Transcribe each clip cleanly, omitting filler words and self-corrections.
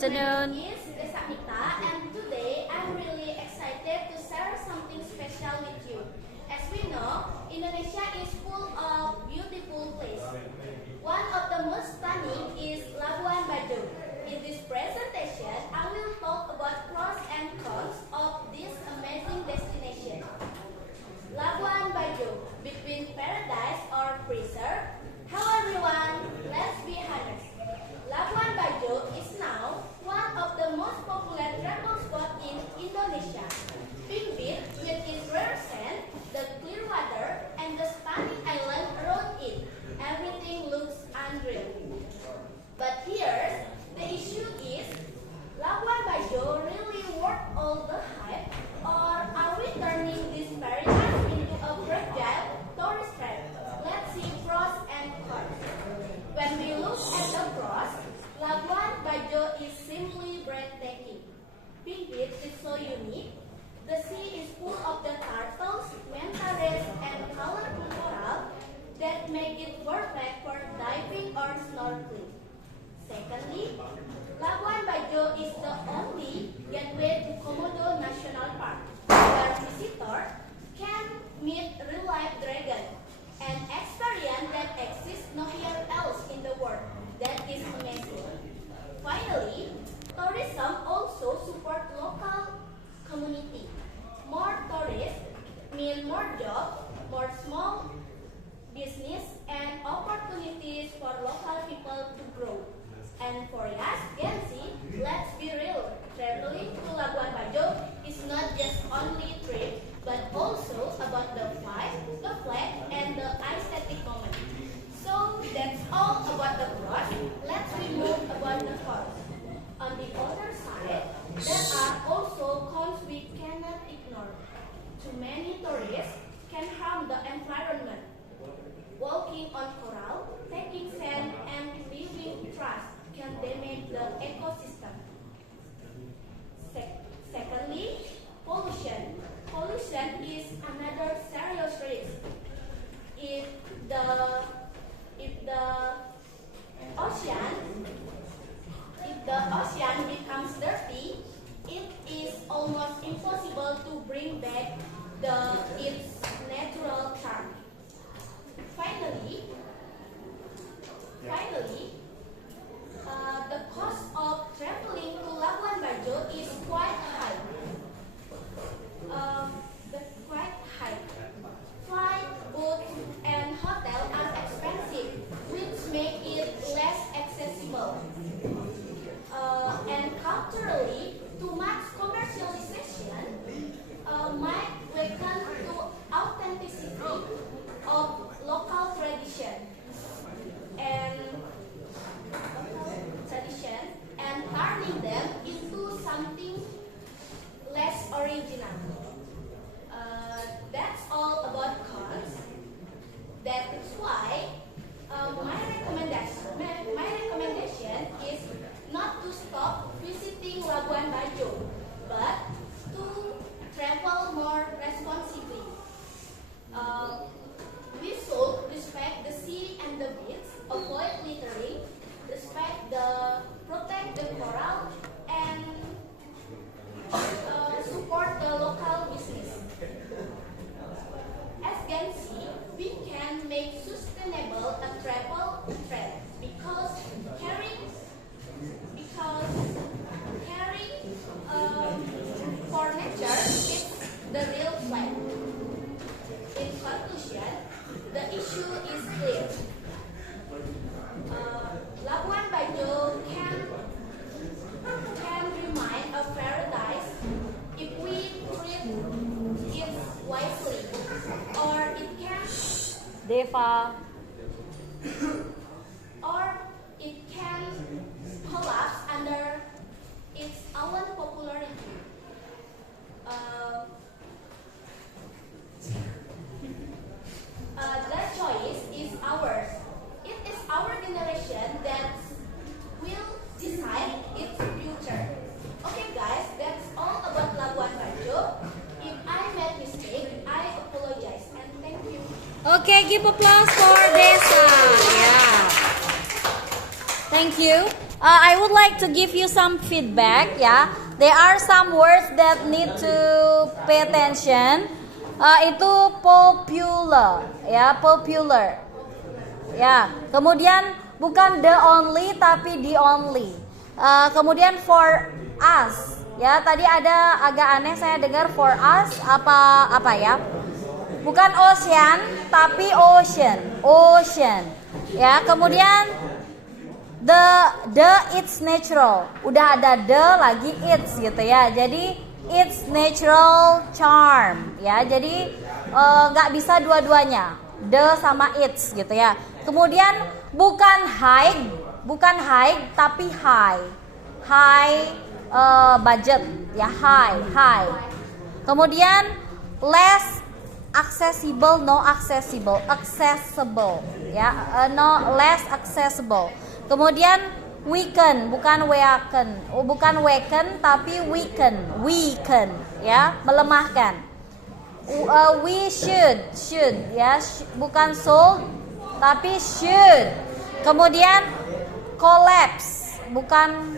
afternoon. My name is Desa Mita, and today I'm really excited to share something special with you. As we know, Indonesia is full of beautiful places. One of the most stunning is Labuan Bajo. In this presentation, I will talk about pros and cons of this amazing destination. Labuan Bajo, between paradise or preserve. Hello everyone, let's be honest. Labuan Bajo is now one of the most popular travel spots in Indonesia. Pink Beach with its rare sand, the clear water, and the stunning island around it. Everything looks unreal. But here's the issue is, Labuan Bajo really worth all the hype, or are we turning this paradise into a fragile tourist trap? Let's see pros and cons. When we look at the pros, Labuan Bajo is simply breathtaking. Pink Beach is so unique. The sea is full of the turtles, manta rays, and colorful coral that make it perfect for diving or snorkeling. Secondly, Labuan Bajo is the only gateway to Komodo National Park, where visitors can meet real-life dragons, an experience that exists nowhere else in the world. That is amazing. Finally, tourism also support local community. More tourists mean more jobs, more small business, and opportunities for local people to grow. And for us, Gen Z, let's be real. Traveling to Labuan Bajo is not just only trip, but also about the vibe, the flag, and the aesthetic moment. So that's all about the pros. Let's move about the cons. On the other side, there are also cons we cannot ignore. Too many tourists can harm the environment. Walking on coral, taking sand, and leaving trash can damage the ecosystem. Secondly, pollution. Pollution is another serious risk. If the ocean becomes dirty, it is almost impossible to bring back its natural charm. Finally, the cost of traveling to Labuan Bajo is quite high. Flight, boat, and hotel are expensive, which make it less accessible. And culturally, too much commercialization might weaken the authenticity of local tradition and turning them into something less original. That's all about cons. That's why my recommendation is not to stop visiting Labuan Bajo, but to travel more responsibly. We should respect the sea and the beach, avoid littering, protect the coral, and support the local business. As Gen Z, we can make sustainable a travel trend because caring for nature is the real flag. In conclusion, the issue is clear. Labuan Bajo can remain a paradise if we treat it wisely, or it can collapse under its own popularity. The choice is ours. It is our generation that will decide its future. Okay guys, that's all about Labuan Bajo. If I made mistake, I apologize and thank you. Okay, give applause for Desa. Yeah. Thank you. I would like to give you some feedback. Yeah, there are some words that need to pay attention. Itu popular, ya, popular. Ya, kemudian bukan the only tapi the only. Kemudian for us, ya, tadi ada agak aneh saya dengar for us apa ya? Bukan ocean tapi ocean. Ya, kemudian the it's natural. Udah ada the lagi it's gitu ya. Jadi it's natural charm ya. Jadi nggak bisa dua-duanya. The sama it's gitu ya. Kemudian bukan high tapi high budget ya, high. Kemudian less accessible, no accessible ya, no less accessible. Kemudian weaken bukan weaken tapi weaken ya, melemahkan. We should ya, bukan should tapi should. Kemudian collapse bukan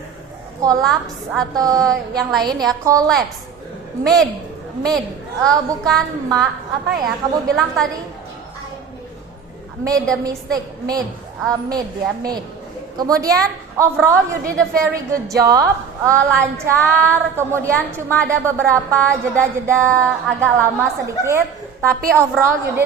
collapse atau yang lain ya, collapse. Made bukan apa ya kamu bilang tadi, made a mistake, made ya, made. Kemudian overall you did a very good job, lancar. Kemudian cuma ada beberapa jeda-jeda agak lama sedikit, tapi overall you did